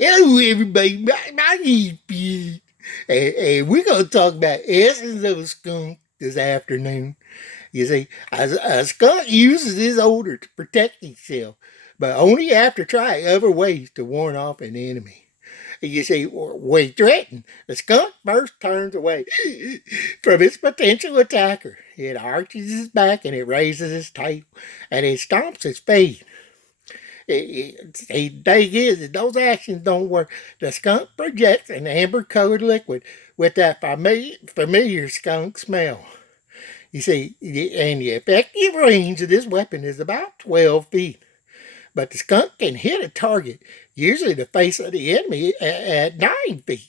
Hello, everybody. My name's Pete, and we're going to talk about essence of a skunk this afternoon. You see, a skunk uses his odor to protect himself, but only after trying other ways to warn off an enemy. You see, when threatened, the skunk first turns away from its potential attacker. It arches its back and it raises its tail, and it stomps its feet. The thing is, those actions don't work. The skunk projects an amber-colored liquid with that familiar skunk smell. You see, and the effective range of this weapon is about 12 feet. But the skunk can hit a target, usually the face of the enemy, at 9 feet.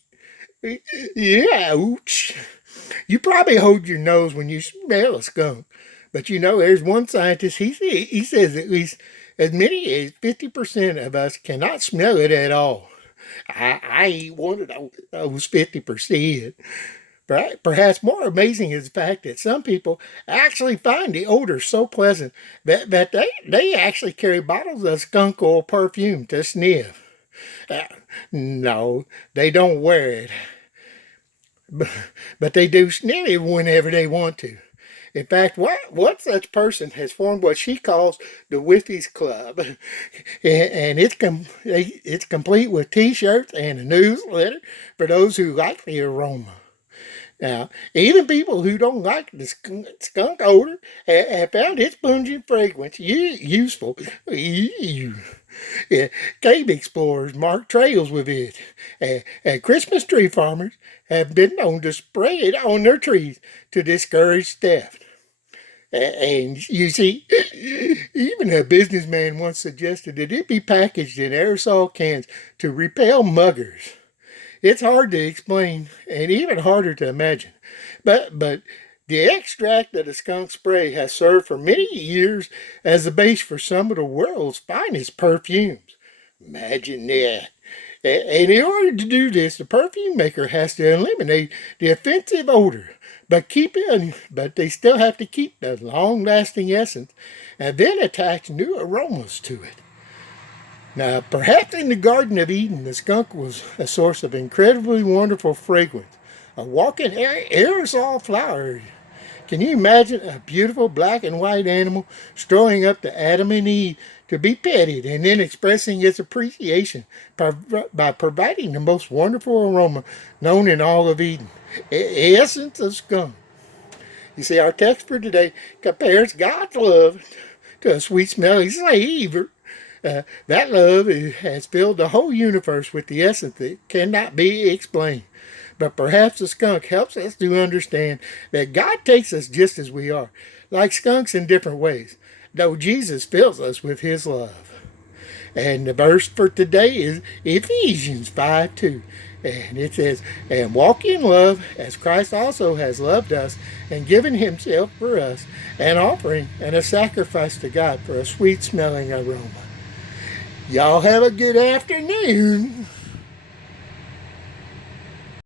Yeah, ouch. You probably hold your nose when you smell a skunk. But you know, there's one scientist, he says at least as many as 50% of us cannot smell it at all. I ain't one of those 50%. Perhaps more amazing is the fact that some people actually find the odor so pleasant that they actually carry bottles of skunk oil perfume to sniff. Uh, no, they don't wear it, but they do sniff it whenever they want to. In fact, one such person has formed what she calls the Whiffies Club, and it's complete with T-shirts and a newsletter for those who like the aroma. Now, even people who don't like the skunk odor have found its pungent fragrance useful. Ew. Yeah, cave explorers mark trails with it, and Christmas tree farmers have been known to spray it on their trees to discourage theft. And you see, even a businessman once suggested that it be packaged in aerosol cans to repel muggers. It's hard to explain and even harder to imagine. But the extract of the skunk spray has served for many years as the base for some of the world's finest perfumes. Imagine that. And in order to do this, the perfume maker has to eliminate the offensive odor, but they still have to keep the long-lasting essence and then attach new aromas to it. Now, perhaps in the Garden of Eden, the skunk was a source of incredibly wonderful fragrance, a walking aerosol flower. Can you imagine a beautiful black and white animal strolling up to Adam and Eve to be petted and then expressing its appreciation by providing the most wonderful aroma known in all of Eden? Essence of skunk. You see, our text for today compares God's love to a sweet smelling savor. That love has filled the whole universe with the essence that cannot be explained. But perhaps the skunk helps us to understand that God takes us just as we are, like skunks in different ways, though Jesus fills us with his love. And the verse for today is Ephesians 5:2. And it says, and walk in love as Christ also has loved us and given himself for us, an offering and a sacrifice to God for a sweet smelling aroma. Y'all have a good afternoon.